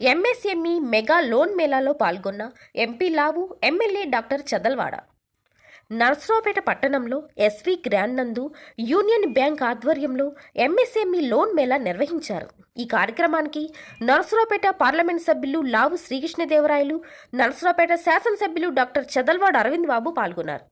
MSME mega loan మేళాలో పాల్గొన్న MP Lavu MLA doctor Chadalavada. Narasaraopet పట్టణంలో ఎస్వి గ్రాండ్ నందు యూనియన్ బ్యాంక్ ఆధ్వర్యంలో ఎంఎస్ఎంఈ లోన్ మేళా నిర్వహించారు. ఈ కార్యక్రమానికి నర్సరావుపేట పార్లమెంట్ సభ్యులు లావు శ్రీకృష్ణదేవరాయలు నర్సరావుపేట శాసనసభ్యులు డాక్టర్ చదల్వాడ అరవింద్ బాబు పాల్గొన్నారు.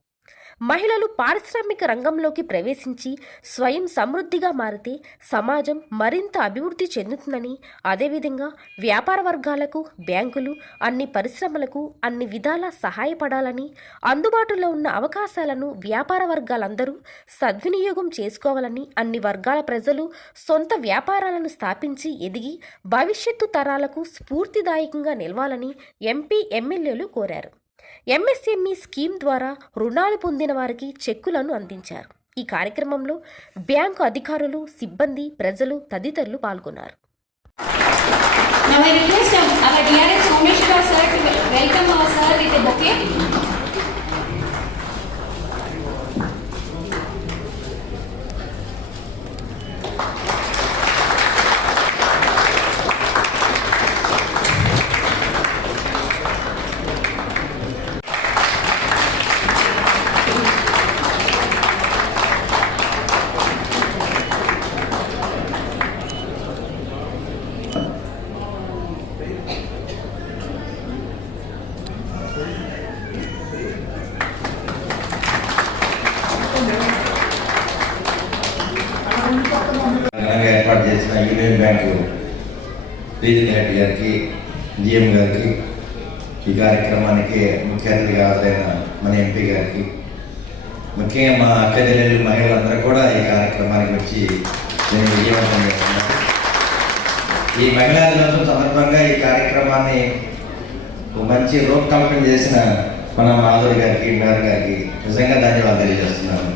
మహిళలు పారిశ్రామిక రంగంలోకి ప్రవేశించి స్వయం సమృద్ధిగా మారితే సమాజం మరింత అభివృద్ధి చెందుతుందని అదేవిధంగా వ్యాపార వర్గాలకు బ్యాంకులు అన్ని పరిశ్రమలకు అన్ని విధాలా సహాయపడాలని అందుబాటులో ఉన్న అవకాశాలను వ్యాపార వర్గాలందరూ సద్వినియోగం చేసుకోవాలని అన్ని వర్గాల ప్రజలు సొంత వ్యాపారాలను స్థాపించి ఎదిగి భవిష్యత్తు తరాలకు స్ఫూర్తిదాయకంగా నిలవాలని ఎంపీ ఎమ్మెల్యేలు కోరారు. ఎంఎస్ఎంఈ స్కీమ్ ద్వారా రుణాలు పొందిన వారికి చెక్కులను అందించారు ఈ కార్యక్రమంలో బ్యాంకు అధికారులు సిబ్బంది ప్రజలు తదితరులు పాల్గొన్నారు Now I request uh, our DRS Someshwara sir to welcome our sir with a bouquet. ఏర్పాటు చేసిన యూనియన్ బ్యాంకు రీజనల్ హెడ్ గారికి జిఎం గారికి ఈ కార్యక్రమానికి ముఖ్య అతిథిగా హాజరైన మన ఎంపీ గారికి ముఖ్యంగా మా అక్క చెల్లెలు మహిళలందరూ కూడా ఈ కార్యక్రమానికి వచ్చి నేను విజయవంతం చేస్తున్నాను. ఈ మహిళా దినోత్సవం సందర్భంగా ఈ కార్యక్రమాన్ని మంచి రూపకల్పన చేసిన మన మాధురి గారికి మేడం గారికి నిజంగా ధన్యవాదాలు తెలియజేస్తున్నాను.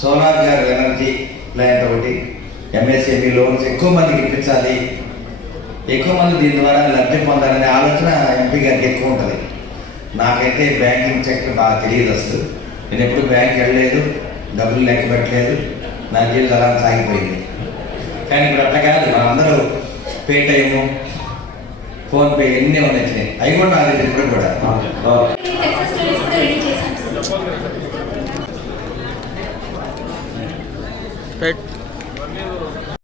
సోనార్ సోలార్ గారు ఎనర్జీ ప్లాంట్ ఒకటి ఎంఎస్ఎంఈ లోన్స్ ఎక్కువ మందికి ఇప్పించాలి. ఎక్కువ మంది దీని ద్వారా లబ్ధి పొందాలనే ఆలోచన ఎంపీ గారికి ఎక్కువ ఉంటుంది. నాకైతే బ్యాంకింగ్ సెక్టర్ బాగా తెలియదు అసలు. నేను ఎప్పుడు బ్యాంక్ వెళ్ళలేదు డబ్బులు లెక్క పెట్టలేదు నా జీవితం అలా సాగిపోయింది. కానీ ఇప్పుడు అట్లా కాదు మనందరూ పేటైము ఫోన్పే ఎన్ని ఉన్నాయి అవి కూడా నాకు తెలియదు ఇప్పుడు కూడా.